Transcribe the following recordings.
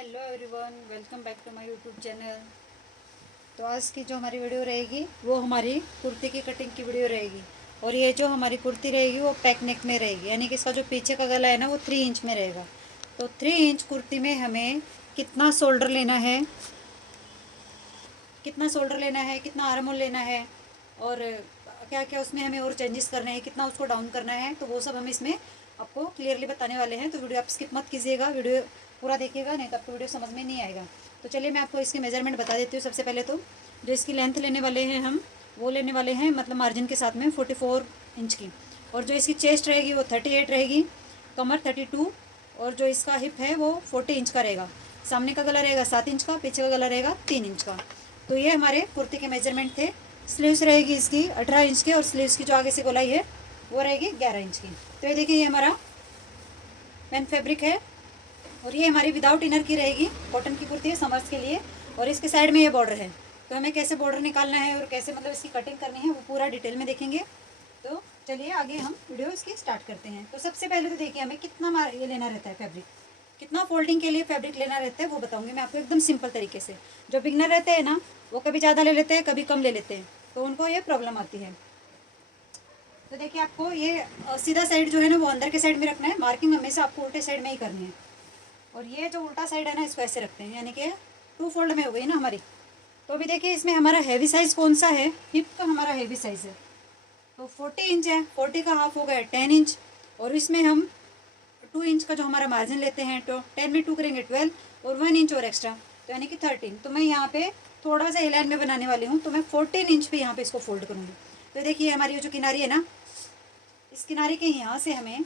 Hello everyone, welcome back to my YouTube channel. तो आज की जो हमारी वीडियो रहेगी वो हमारी कुर्ती की कटिंग की वीडियो रहेगी। और ये जो हमारी कुर्ती रहेगी वो पैक नेक में रहेगी, यानी कि इसका जो पीछे का गला है ना वो 3 इंच में रहेगा। तो 3 इंच कुर्ती में हमें कितना शोल्डर लेना है, कितना आर्म होल लेना है, और क्या क्या उसमें हमें और चेंजेस करने हैं, कितना उसको डाउन करना है, तो वो सब हम इसमें आपको क्लियरली बताने वाले हैं। तो वीडियो आप स्किप मत कीजिएगा, वीडियो पूरा देखिएगा, नहीं तो आपको वीडियो समझ में नहीं आएगा। तो चलिए मैं आपको इसकी मेजरमेंट बता देती हूँ। सबसे पहले तो जो इसकी लेंथ लेने वाले हैं हम, वो लेने वाले हैं मतलब मार्जिन के साथ में 44 इंच की। और जो इसकी चेस्ट रहेगी वो 38 रहेगी, कमर 32, और जो इसका हिप है वो 40 इंच का रहेगा। सामने का गला रहेगा 7 इंच का, पीछे का गला रहेगा 3 इंच का। तो ये हमारे कुर्ती के मेजरमेंट थे। स्लीव्स रहेगी इसकी 18 इंच की, और स्लीव्स की जो आगे से गोलाई है वो रहेगी 11 इंच की। तो ये देखिए, ये हमारा मेन फैब्रिक है, और ये हमारी विदाउट इनर की रहेगी। कॉटन की कुर्ती है समर्स के लिए, और इसके साइड में ये बॉर्डर है। तो हमें कैसे बॉर्डर निकालना है और कैसे मतलब इसकी कटिंग करनी है वो पूरा डिटेल में देखेंगे। तो चलिए आगे हम वीडियो इसकी स्टार्ट करते हैं। तो सबसे पहले तो देखिए हमें कितना ये लेना रहता है फैब्रिक, कितना फोल्डिंग के लिए फैब्रिक लेना रहता है वो बताऊंगी मैं आपको एकदम सिंपल तरीके से। जो बिगनर रहते हैं ना वो कभी ज़्यादा ले लेते हैं, कभी कम ले लेते हैं, तो उनको ये प्रॉब्लम आती है। तो देखिए आपको ये सीधा साइड जो है ना वो अंदर के साइड में रखना है। मार्किंग हमेशा आपको उल्टे साइड में ही करनी है। और ये जो उल्टा साइड है ना इसको ऐसे रखते हैं, यानी कि 2 फोल्ड में हो गई ना हमारी। तो अभी देखिए इसमें हमारा हैवी साइज़ कौन सा है, हिप का हमारा हैवी साइज़ है। तो 40 इंच है, 40 का हाफ हो गया 10 इंच। और इसमें हम 2 इंच का जो हमारा मार्जिन लेते हैं, तो 10 में 2 करेंगे 12, और 1 इंच और एक्स्ट्रा, तो यानी कि 13। तो मैं यहाँ पे थोड़ा सा एलाइन में बनाने वाली हूँ, तो मैं 14 इंच पे यहाँ पे इसको फोल्ड करूँगी। तो देखिए हमारी ये जो किनारी है ना, इस किनारे के यहाँ से हमें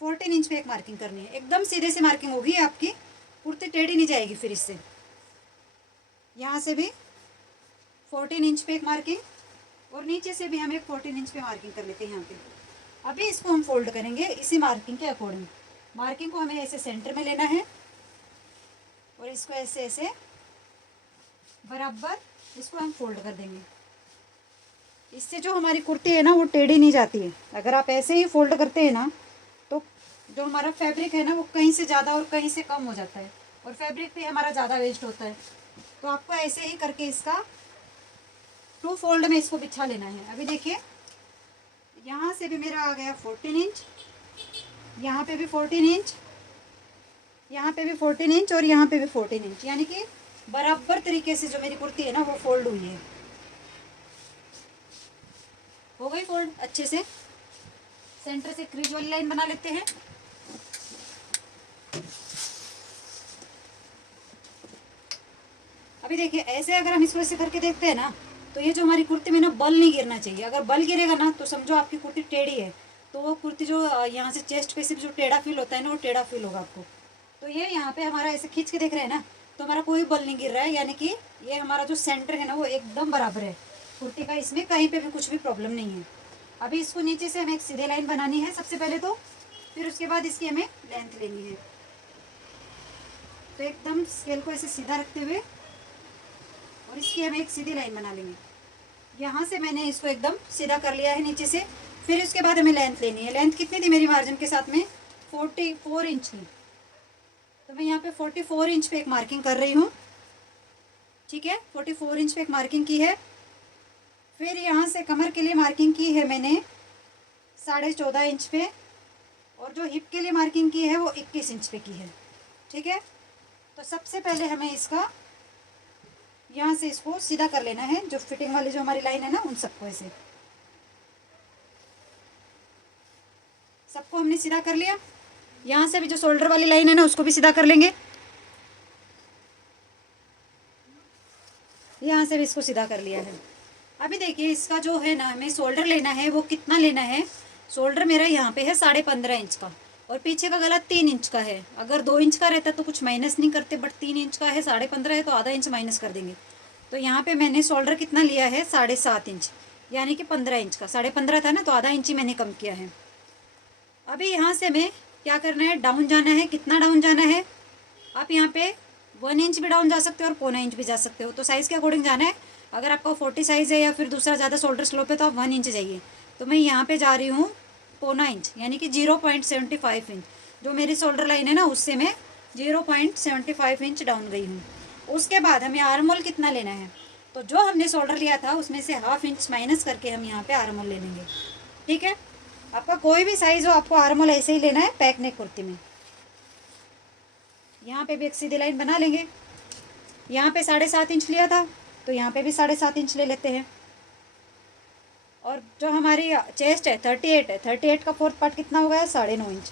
14 इंच पे एक मार्किंग करनी है। एकदम सीधे से मार्किंग होगी आपकी, कुर्ती टेढ़ी नहीं जाएगी। फिर इससे यहाँ से भी 14 इंच पे एक मार्किंग, और नीचे से भी हम एक 14 इंच पे मार्किंग कर लेते हैं यहाँ पे। अभी इसको हम फोल्ड करेंगे इसी मार्किंग के अकॉर्डिंग। मार्किंग को हमें ऐसे सेंटर में लेना है, और इसको ऐसे ऐसे बराबर इसको हम फोल्ड कर देंगे। इससे जो हमारी कुर्ती है ना वो टेढ़ी नहीं जाती है। अगर आप ऐसे ही फोल्ड करते हैं ना तो जो हमारा फैब्रिक है ना वो कहीं से ज़्यादा और कहीं से कम हो जाता है, और फैब्रिक भी हमारा ज़्यादा वेस्ट होता है। तो आपको ऐसे ही करके इसका 2 फोल्ड में इसको बिछा लेना है। अभी देखिए यहाँ से भी मेरा आ गया 14 इंच, यहाँ पे भी 14 इंच, यहाँ पे भी 14 इंच, और यहाँ पे भी 14 इंच, यानी कि बराबर तरीके से जो मेरी कुर्ती है ना वो फोल्ड हुई है। हो गई फोल्ड अच्छे से। सेंटर से क्रीज वाली लाइन बना लेते हैं। अभी देखिए ऐसे अगर हम इसको ऐसे करके देखते हैं ना, तो ये जो हमारी कुर्ती में ना बल नहीं गिरना चाहिए। अगर बल गिरेगा ना तो समझो आपकी कुर्ती टेढ़ी है, तो वो कुर्ती जो यहाँ से चेस्ट पे से जो टेढ़ा फील होता है ना वो टेढ़ा फील होगा आपको। तो ये यहाँ पे हमारा ऐसे खींच के देख रहे हैं ना, तो हमारा कोई बल नहीं गिर रहा है, यानी कि ये हमारा जो सेंटर है ना वो एकदम बराबर है कुर्ती का। इसमें कहीं पर भी कुछ भी प्रॉब्लम नहीं है। अभी इसको नीचे से हमें एक सीधे लाइन बनानी है सबसे पहले तो, फिर उसके बाद इसकी हमें लेंथ लेनी है। तो एकदम स्केल को ऐसे सीधा रखते हुए, और इसकी हम एक सीधी लाइन बना लेंगे। यहाँ से मैंने इसको एकदम सीधा कर लिया है नीचे से। फिर उसके बाद हमें लेंथ लेनी है। लेंथ कितनी थी मेरी मार्जिन के साथ में, 44 इंच थी। तो मैं यहाँ पे 44 इंच पे एक मार्किंग कर रही हूँ। ठीक है, 44 इंच पे एक मार्किंग की है। फिर यहाँ से कमर के लिए मार्किंग की है मैंने 14.5 इंच पे, और जो हिप के लिए मार्किंग की है वो 21 इंच पे की है। ठीक है, तो सबसे पहले हमें इसका यहाँ से इसको सीधा कर लेना है। जो फिटिंग वाली जो हमारी लाइन है ना उन सबको ऐसे सबको हमने सीधा कर लिया। यहाँ से भी जो शोल्डर वाली लाइन है ना उसको भी सीधा कर लेंगे। यहाँ से भी इसको सीधा कर लिया है। अभी देखिए इसका जो है ना हमें शोल्डर लेना है, वो कितना लेना है। शोल्डर मेरा यहाँ पे है 15.5 इंच का, और पीछे का गला 3 इंच का है। अगर 2 इंच का रहता तो कुछ माइनस नहीं करते, बट 3 इंच का है, 15.5 है तो आधा इंच माइनस कर देंगे। तो यहाँ पे मैंने शोल्डर कितना लिया है 7.5 इंच, यानी कि 15 इंच का। 15.5 था ना तो आधा इंच ही मैंने कम किया है। अभी यहाँ से हमें क्या करना है, डाउन जाना है। कितना डाउन जाना है, आप यहाँ पे 1 इंच भी डाउन जा सकते हो और 0.25 इंच भी जा सकते हो, तो साइज़ के अकॉर्डिंग जाना है। अगर आपका 40 साइज़ है या फिर दूसरा ज़्यादा शोल्डर स्लोप है तो आप 1 इंच जाइए। तो मैं यहाँ पे जा रही हूँ 0.25 इंच, यानी कि 0.75 इंच। जो मेरी शोल्डर लाइन है ना उससे मैं 0.75 इंच डाउन गई हूँ। उसके बाद हमें आर्म होल कितना लेना है, तो जो हमने शोल्डर लिया था उसमें से ½ इंच माइनस करके हम यहाँ पे आर्म होल ले लेंगे। ठीक है, आपका कोई भी साइज़ हो, आपको आर्म होल ऐसे ही लेना है पैक नेक कुर्ती में। यहाँ पे भी एक सीधी लाइन बना लेंगे। यहाँ पे 7.5 इंच लिया था, तो यहाँ पे भी 7.5 इंच ले लेते हैं। और जो हमारी चेस्ट है 38 है, 38 का फोर्थ पार्ट कितना हो गया, 9.5 इंच,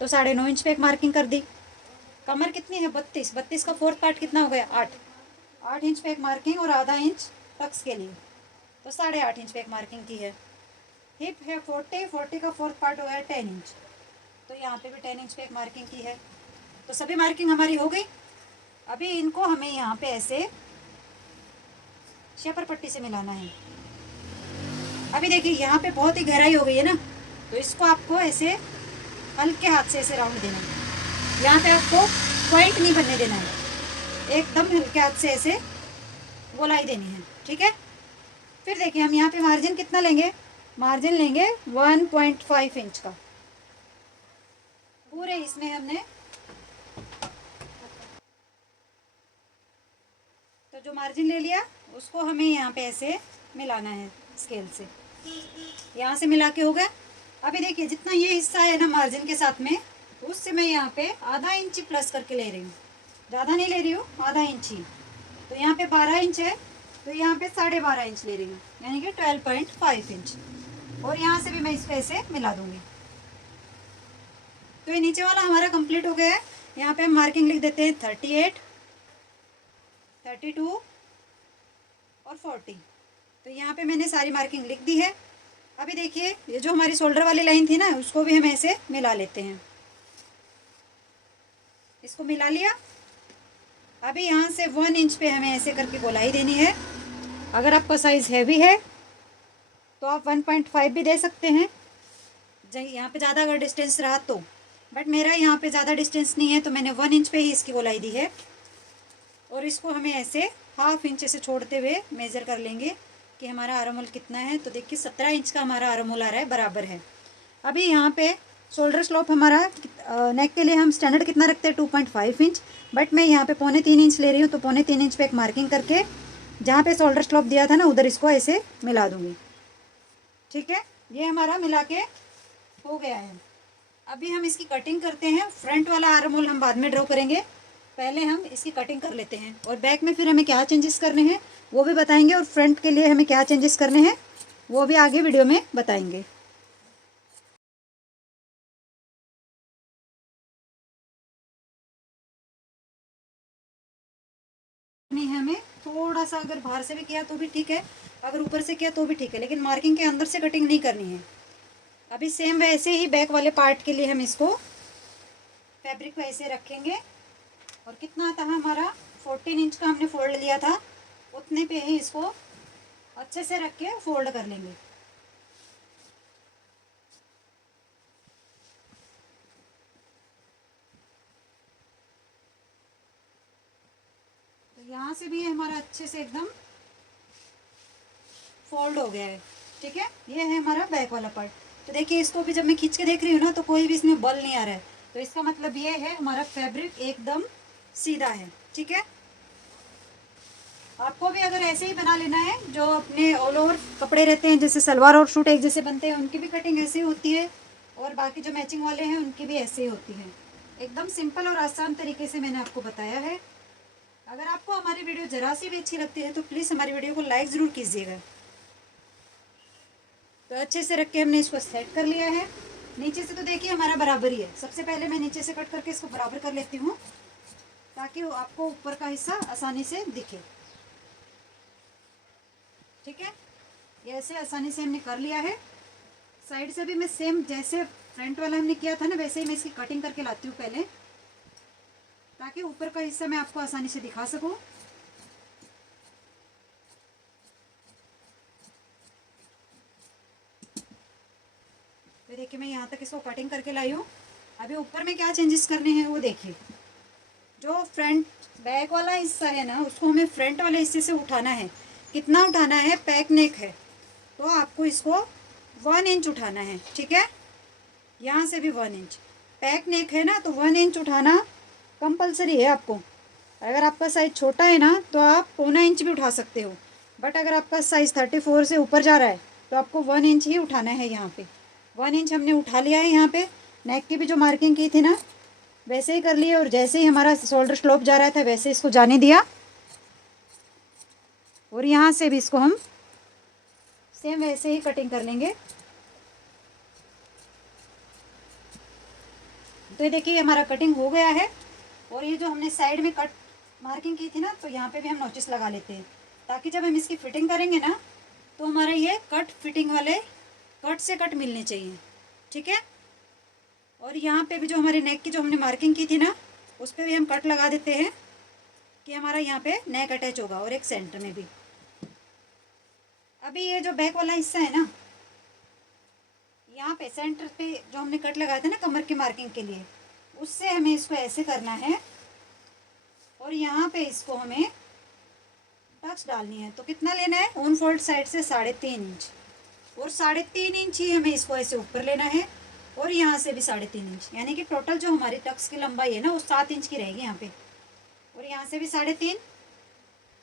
तो 9.5 इंच पे एक मार्किंग कर दी। कमर कितनी है, 32, 32 का फोर्थ पार्ट कितना हो गया, 8 इंच पे एक मार्किंग और ½ इंच टक्स के लिए, तो 8.5 इंच पे एक मार्किंग की है। हिप है 40 का फोर्थ पार्ट हो गया 10 इंच, तो यहाँ पे भी 10 इंच पे एक मार्किंग की है। तो सभी मार्किंग हमारी हो गई। अभी इनको हमें यहाँ पे ऐसे शेपर पट्टी से मिलाना है। अभी देखिए यहाँ पे बहुत ही गहराई हो गई है ना, तो इसको आपको ऐसे हल्के हाथ से ऐसे राउंड देना है। यहाँ पे आपको पॉइंट नहीं बनने देना है, एकदम हल्के हाथ से ऐसे गोलाई देनी है। ठीक है, फिर देखिए हम यहाँ पे मार्जिन कितना लेंगे, मार्जिन लेंगे 1.5 इंच का। पूरे इसमें हमने तो जो मार्जिन ले लिया उसको हमें यहाँ पे ऐसे मिलाना है स्केल से। यहाँ से मिला के हो गया। अभी देखिए जितना ये हिस्सा है ना मार्जिन के साथ में, उससे मैं यहाँ पे ½ इंच प्लस करके ले रही हूँ, ज़्यादा नहीं ले रही हूँ, ½ इंच ही। तो यहाँ पे 12 इंच है, तो यहाँ पे 12.5 इंच ले रही हूँ, यानी कि 12.5 इंच। और यहाँ से भी मैं इसको ऐसे मिला दूँगी। तो ये नीचे वाला हमारा कंप्लीट हो गया है। यहाँ पे हम मार्किंग लिख देते हैं 38, 32 और 40। तो यहाँ पे मैंने सारी मार्किंग लिख दी है। अभी देखिए ये जो हमारी शोल्डर वाली लाइन थी ना, उसको भी हम ऐसे मिला लेते हैं। इसको मिला लिया। अभी यहाँ से 1 इंच पे हमें ऐसे करके गोलाई देनी है। अगर आपका साइज़ हैवी है तो आप 1.5 भी दे सकते हैं, यहाँ पे ज़्यादा अगर डिस्टेंस रहा तो। बट मेरा यहाँ पे ज़्यादा डिस्टेंस नहीं है, तो मैंने 1 इंच पे ही इसकी गोलाई दी है। और इसको हमें ऐसे ½ इंच से छोड़ते हुए मेज़र कर लेंगे कि हमारा आर्म होल कितना है। तो देखिए 17 इंच का हमारा आर्म होल आ रहा है, बराबर है। अभी यहाँ पे शोल्डर स्लोप हमारा नेक के लिए हम स्टैंडर्ड कितना रखते हैं, 2.5 इंच, बट मैं यहाँ पे 3.25 इंच ले रही हूँ। तो 3.25 इंच पे एक मार्किंग करके जहाँ पे शोल्डर स्लोप दिया था ना, उधर इसको ऐसे मिला दूँगी। ठीक है, ये हमारा मिला के हो गया है। अभी हम इसकी कटिंग करते हैं। फ्रंट वाला आर्म होल हम बाद में ड्रॉ करेंगे, पहले हम इसकी कटिंग कर लेते हैं। और बैक में फिर हमें क्या चेंजेस करने हैं वो भी बताएंगे, और फ्रंट के लिए हमें क्या चेंजेस करने हैं वो भी आगे वीडियो में बताएंगे। नहीं, हमें थोड़ा सा अगर बाहर से भी किया तो भी ठीक है, अगर ऊपर से किया तो भी ठीक है, लेकिन मार्किंग के अंदर से कटिंग नहीं करनी है। अभी सेम वैसे ही बैक वाले पार्ट के लिए हम इसको फैब्रिक को ऐसे रखेंगे। और कितना था हमारा 14 इंच का हमने फोल्ड लिया था, उतने पे ही इसको अच्छे से रख के फोल्ड कर लेंगे। तो यहाँ से भी हमारा अच्छे से एकदम फोल्ड हो गया है। ठीक है, ये है हमारा बैक वाला पार्ट। तो देखिए इसको भी जब मैं खींच के देख रही हूँ ना, तो कोई भी इसमें बल नहीं आ रहा है, तो इसका मतलब ये है हमारा फैब्रिक एकदम सीधा है। ठीक है, आपको भी अगर ऐसे ही बना लेना है, जो अपने ऑल ओवर कपड़े रहते हैं जैसे सलवार और सूट एक जैसे बनते हैं, उनकी भी कटिंग ऐसे ही होती है, और बाकी जो मैचिंग वाले हैं उनकी भी ऐसे ही होती है। एकदम सिंपल और आसान तरीके से मैंने आपको बताया है। अगर आपको हमारी वीडियो ज़रा सी भी अच्छी लगती है तो प्लीज़ हमारी वीडियो को लाइक ज़रूर कीजिएगा। तो अच्छे से रख के हमने इसको सेट कर लिया है। नीचे से तो देखिए हमारा बराबर ही है। सबसे पहले मैं नीचे से कट करके इसको बराबर कर लेती हूँ, ताकि आपको ऊपर का हिस्सा आसानी से दिखे। ठीक है, ये ऐसे आसानी से हमने कर लिया है। साइड से भी मैं सेम जैसे फ्रंट वाला हमने किया था ना, वैसे ही मैं इसकी कटिंग करके लाती हूँ पहले, ताकि ऊपर का हिस्सा मैं आपको आसानी से दिखा सकूँ। तो देखिए मैं यहाँ तक इसको कटिंग करके लाई हूँ। अभी ऊपर में क्या चेंजेस करने हैं वो देखिए। जो फ्रंट बैक वाला हिस्सा है ना, उसको हमें फ्रंट वाले हिस्से से उठाना है। कितना उठाना है, पैक नेक है तो आपको इसको 1 इंच उठाना है। ठीक है, यहाँ से भी 1 इंच। पैक नेक है ना, तो 1 इंच उठाना कंपलसरी है आपको। अगर आपका साइज़ छोटा है ना तो आप 1.25 इंच भी उठा सकते हो, बट अगर आपका साइज़ 34 से ऊपर जा रहा है तो आपको 1 इंच ही उठाना है। यहाँ पे 1 इंच हमने उठा लिया है। यहाँ पे नेक की भी जो मार्किंग की थी ना वैसे ही कर लिए, और जैसे ही हमारा शोल्डर स्लोप जा रहा था वैसे इसको जाने दिया, और यहाँ से भी इसको हम सेम वैसे ही कटिंग कर लेंगे। तो ये देखिए हमारा कटिंग हो गया है। और ये जो हमने साइड में कट मार्किंग की थी ना, तो यहाँ पे भी हम नोटिस लगा लेते हैं, ताकि जब हम इसकी फिटिंग करेंगे ना तो हमारा ये कट फिटिंग वाले कट से कट मिलने चाहिए, ठीक है। और यहाँ पे भी जो हमारे नेक की जो हमने मार्किंग की थी ना उस पर भी हम कट लगा देते हैं कि हमारा यहाँ पे नेक अटैच होगा, और एक सेंटर में भी। अभी ये जो बैक वाला हिस्सा है ना, यहाँ पे सेंटर पे जो हमने कट लगाया था ना कमर की मार्किंग के लिए, उससे हमें इसको ऐसे करना है, और यहाँ पे इसको हमें टक्स डालनी है। तो कितना लेना है, ऑन फोल्ड साइड से 3.5 इंच, और 3.5 इंच ही हमें इसको ऐसे ऊपर लेना है, और यहाँ से भी 3.5 इंच, यानी कि टोटल जो हमारी टक्स की लंबाई है ना वो 7 इंच की रहेगी यहाँ पे। और यहाँ से भी 3.5,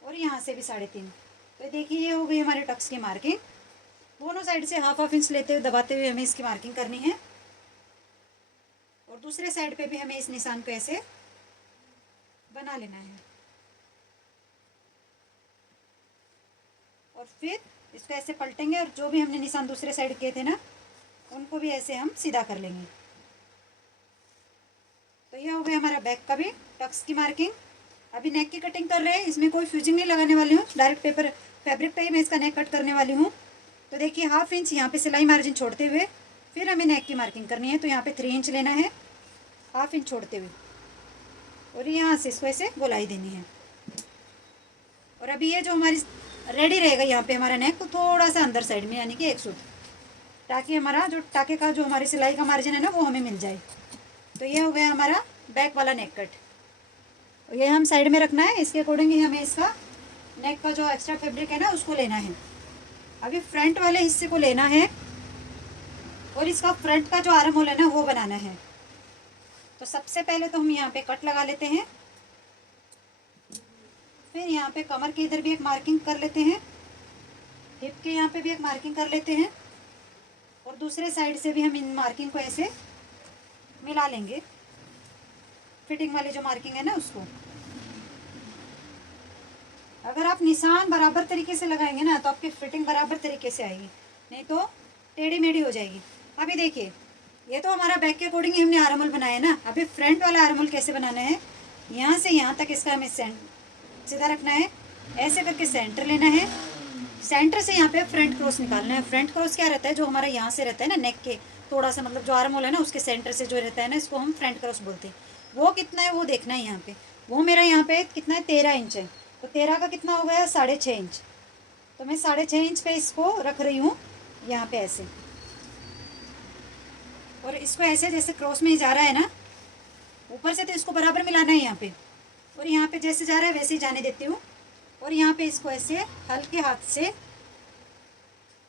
और यहाँ से भी 3.5। तो देखिए ये हो गई हमारे टक्स की मार्किंग। दोनों साइड से हाफ इंच लेते हुए दबाते हुए हमें इसकी मार्किंग करनी है, और दूसरे साइड पे भी हमें इस निशान को ऐसे बना लेना है, और फिर इसको ऐसे पलटेंगे, और जो भी हमने निशान दूसरे साइड किए थे ना उनको भी ऐसे हम सीधा कर लेंगे। तो ये हो गया हमारा बैक का भी टक्स की मार्किंग। अभी नेक की कटिंग कर रहे हैं, इसमें कोई फ्यूजिंग नहीं लगाने वाली हूँ, डायरेक्ट पेपर फैब्रिक पे ही मैं इसका नेक कट करने वाली हूँ। तो देखिए हाफ इंच यहाँ पे सिलाई मार्जिन छोड़ते हुए फिर हमें नेक की मार्किंग करनी है। तो यहाँ पे 3 इंच लेना है, हाफ इंच छोड़ते हुए, और यहाँ से इसको ऐसे गोलाई देनी है। और अभी ये जो हमारी रेडी रहेगा यहाँ पे हमारा नेक, तो थोड़ा सा अंदर साइड में, यानी कि 1 सूट, ताकि हमारा जो टाके का जो हमारी सिलाई का मार्जिन है ना वो हमें मिल जाए। तो ये हो गया हमारा बैक वाला नेक कट। ये हम साइड में रखना है, इसके अकॉर्डिंग ही हमें इसका नेक का जो एक्स्ट्रा फैब्रिक है ना उसको लेना है। अभी फ्रंट वाले हिस्से को लेना है, और इसका फ्रंट का जो आर्म होल है ना वो बनाना है। तो सबसे पहले तो हम यहाँ पे कट लगा लेते हैं, फिर यहाँ पे कमर के इधर भी एक मार्किंग कर लेते हैं, हिप के यहाँ पे भी एक मार्किंग कर लेते हैं, और दूसरे साइड से भी हम इन मार्किंग को ऐसे मिला लेंगे, फिटिंग वाली जो मार्किंग है ना उसको। अगर आप निशान बराबर तरीके से लगाएंगे ना तो आपकी फिटिंग बराबर तरीके से आएगी, नहीं तो टेढ़ी मेढ़ी हो जाएगी। अभी देखिए ये तो हमारा बैक के अकॉर्डिंग ही हमने आर्म होल बनाया है ना। अभी फ्रंट वाला आर्म होल कैसे बनाना है, यहाँ से यहाँ तक इसका हमें सीधा रखना है, ऐसे करके सेंटर लेना है, सेंटर से यहाँ पे फ्रंट क्रॉस निकालना है। फ्रंट क्रॉस क्या रहता है, जो हमारा यहाँ से रहता है ना नेक के थोड़ा सा, मतलब जो आर्म होल है ना उसके सेंटर से जो रहता है ना, इसको हम फ्रंट क्रॉस बोलते हैं। वो कितना है वो देखना है यहाँ पे। वो मेरा यहाँ पे कितना है, 13 इंच है, तो 13 का कितना हो गया, 6.5 इंच। तो मैं 6.5 इंच पे इसको रख रही हूँ यहाँ पे ऐसे, और इसको ऐसे जैसे क्रॉस में ही जा रहा है ना ऊपर से, तो इसको बराबर मिलाना है यहाँ पे, और यहाँ पे जैसे जा रहा है वैसे ही जाने देती हूँ, और यहाँ पे इसको ऐसे हल्के हाथ से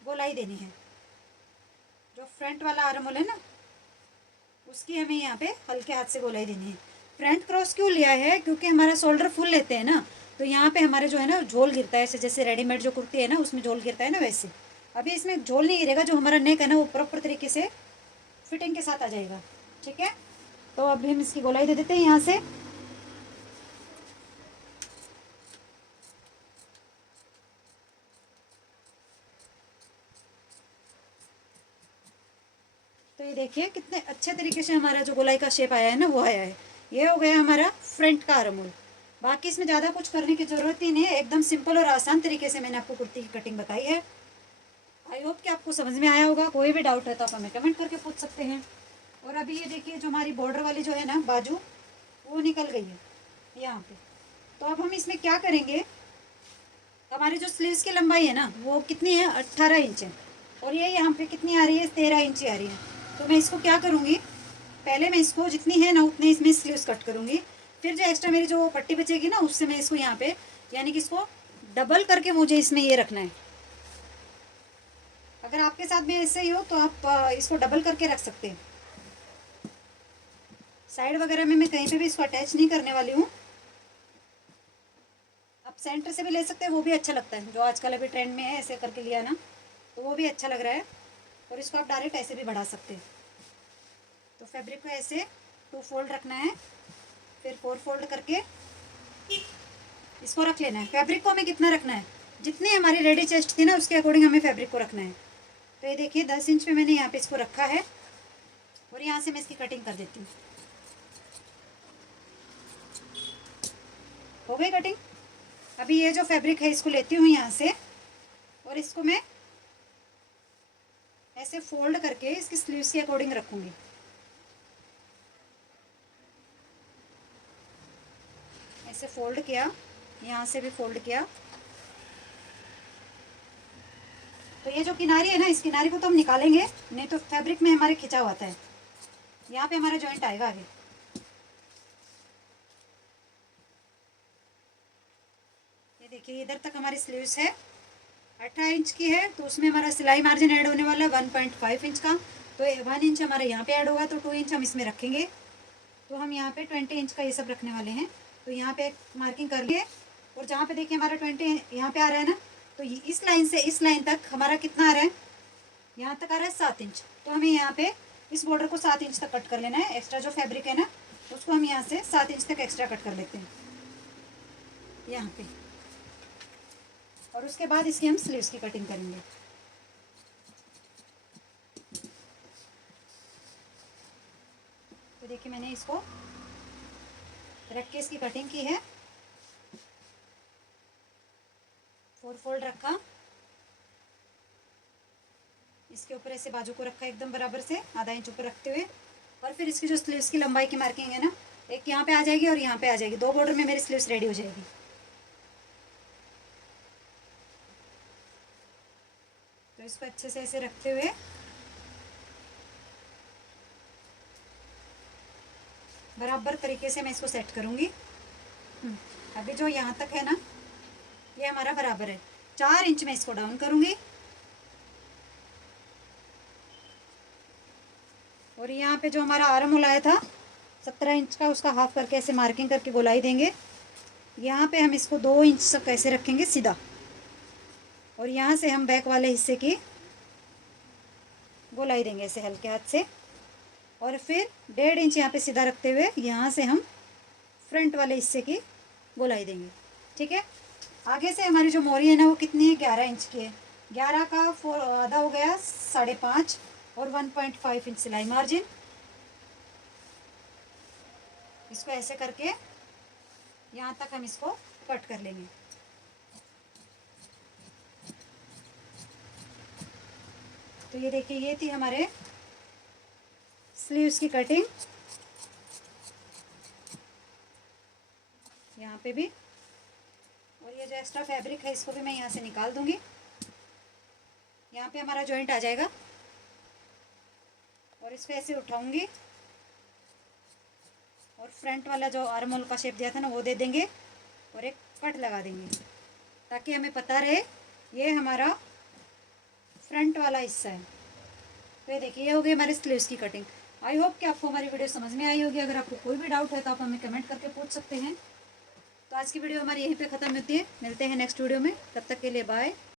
गोलाई देनी है। जो फ्रंट वाला आर्म होल है ना उसकी हमें यहाँ पे हल्के हाथ से गोलाई देनी है। फ्रंट क्रॉस क्यों लिया है, क्योंकि हमारा शोल्डर फुल लेते हैं ना, तो यहाँ पे हमारे जो है ना झोल गिरता है, ऐसे जैसे रेडीमेड जो कुर्ती है ना उसमें झोल गिरता है ना वैसे। अभी इसमें झोल नहीं गिरेगा, जो हमारा नेक है ना वो प्रॉपर तरीके से फिटिंग के साथ आ जाएगा, ठीक है। तो अभी हम इसकी गोलाई दे देते हैं यहाँ से। तो ये देखिए कितने अच्छे तरीके से हमारा जो गोलाई का शेप आया है ना वो आया है। ये हो गया हमारा फ्रंट का आर्म होल। बाकी इसमें ज़्यादा कुछ करने की ज़रूरत ही नहीं है, एकदम सिंपल और आसान तरीके से मैंने आपको कुर्ती की कटिंग बताई है। आई होप कि आपको समझ में आया होगा। कोई भी डाउट है तो आप हमें कमेंट करके पूछ सकते हैं। और अभी ये देखिए जो हमारी बॉर्डर वाली जो है ना बाजू वो निकल गई है यहाँ पे। तो अब हम इसमें क्या करेंगे, हमारी जो स्लीव्स की लंबाई है ना वो कितनी है, 18 इंच है, और ये यहाँ पे कितनी आ रही है, 13 इंच आ रही है। तो मैं इसको क्या करूँगी, पहले मैं इसको जितनी है ना उतने इसमें स्लीव्स कट करूँगी, फिर जो एक्स्ट्रा मेरी जो पट्टी बचेगी ना उससे मैं इसको यहाँ पे, यानी कि इसको डबल करके मुझे इसमें ये रखना है। अगर आपके साथ भी ऐसे ही हो तो आप इसको डबल करके रख सकते हैं। साइड वगैरह में मैं कहीं पे भी इसको अटैच नहीं करने वाली हूँ। आप सेंटर से भी ले सकते हैं, वो भी अच्छा लगता है, जो आजकल अभी ट्रेंड में है ऐसे करके लिया ना, तो वो भी अच्छा लग रहा है। और इसको आप डायरेक्ट ऐसे भी बढ़ा सकते हैं। तो फैब्रिक को ऐसे 2 फोल्ड रखना है, फिर 4 फोल्ड करके इसको रख लेना है। फैब्रिक को हमें कितना रखना है, जितनी हमारी रेडी चेस्ट थी ना उसके अकॉर्डिंग हमें फैब्रिक को रखना है। तो ये देखिए 10 इंच पे मैंने यहाँ पे इसको रखा है और यहाँ से मैं इसकी कटिंग कर देती हूँ। हो गई कटिंग। अभी ये जो फैब्रिक है इसको लेती हूँ यहाँ से और इसको मैं ऐसे फोल्ड करके इसकी स्लीव्स के अकॉर्डिंग रखूँगी। ऐसे फोल्ड किया, यहाँ से भी फोल्ड किया। तो ये जो किनारी है ना, इस किनारी को तो हम निकालेंगे, नहीं तो फैब्रिक में हमारे खिंचा हुआ है, यहाँ पे हमारा जॉइंट आएगा आगे। ये देखिए इधर तक हमारी स्लीव्स है, 18 इंच की है, तो उसमें हमारा सिलाई मार्जिन ऐड होने वाला है 1.5 इंच का। तो 1 इंच हमारा यहाँ पे ऐड होगा, तो 2 इंच हम इसमें रखेंगे। तो हम यहाँ पे 20 इंच का ये सब रखने वाले हैं। तो यहाँ पे एक मार्किंग कर लिए और जहाँ पे देखिए हमारा 20 यहाँ पे आ रहा है ना, तो इस लाइन से इस लाइन तक हमारा कितना आ रहा है, यहाँ तक आ रहा है 7 इंच। तो हमें यहाँ पे इस बॉर्डर को 7 इंच तक कट कर लेना है। एक्स्ट्रा जो फैब्रिक है ना उसको हम यहाँ से 7 इंच तक एक्स्ट्रा कट कर लेते हैं यहाँ पे। और उसके बाद इसकी हम स्लीव्स की कटिंग करेंगे। तो देखिए मैंने इसको रख के इसकी कटिंग की है, 4 फोल्ड रखा, इसके ऊपर ऐसे बाजू को रखा एकदम बराबर से आधा इंच ऊपर रखते हुए। और फिर इसकी जो स्लीव्स की लंबाई की मार्किंग है ना, एक यहाँ पे आ जाएगी और यहाँ पे आ जाएगी, 2 बॉर्डर में मेरी स्लीव्स रेडी हो जाएगी। तो इसको अच्छे से ऐसे रखते हुए बराबर तरीके से मैं इसको सेट करूँगी। अभी जो यहाँ तक है ना ये हमारा बराबर है, 4 इंच में इसको डाउन करूँगी और यहाँ पे जो हमारा आर्म होल आया था 17 इंच का, उसका हाफ करके ऐसे मार्किंग करके गोलाई देंगे। यहाँ पे हम इसको 2 इंच तक ऐसे रखेंगे सीधा और यहाँ से हम बैक वाले हिस्से की गोलाई देंगे ऐसे हल्के हाथ से। और फिर 1.5 इंच यहाँ पे सीधा रखते हुए यहाँ से हम फ्रंट वाले हिस्से की गोलाई देंगे। ठीक है। आगे से हमारी जो मोरी है ना वो कितनी है, 11 इंच की है। 11 का आधा हो गया 5.5 और 1.5 इंच सिलाई मार्जिन। इसको ऐसे करके यहाँ तक हम इसको कट कर लेंगे। तो ये देखिए ये थी हमारे स्लीव्स की कटिंग। यहाँ पे भी, और ये जो एक्स्ट्रा फैब्रिक है इसको भी मैं यहाँ से निकाल दूंगी। यहाँ पे हमारा जॉइंट आ जाएगा और इसको ऐसे उठाऊंगी और फ्रंट वाला जो आर्म होल का शेप दिया था ना वो दे देंगे और एक कट लगा देंगे ताकि हमें पता रहे ये हमारा फ्रंट वाला हिस्सा है। तो ये देखिए ये हो गई हमारे स्लीव्स की कटिंग। आई होप कि आपको हमारी वीडियो समझ में आई होगी। अगर आपको कोई भी डाउट है तो आप हमें कमेंट करके पूछ सकते हैं। तो आज की वीडियो हमारी यहीं पे ख़त्म होती है, मिलते हैं नेक्स्ट वीडियो में, तब तक के लिए बाय।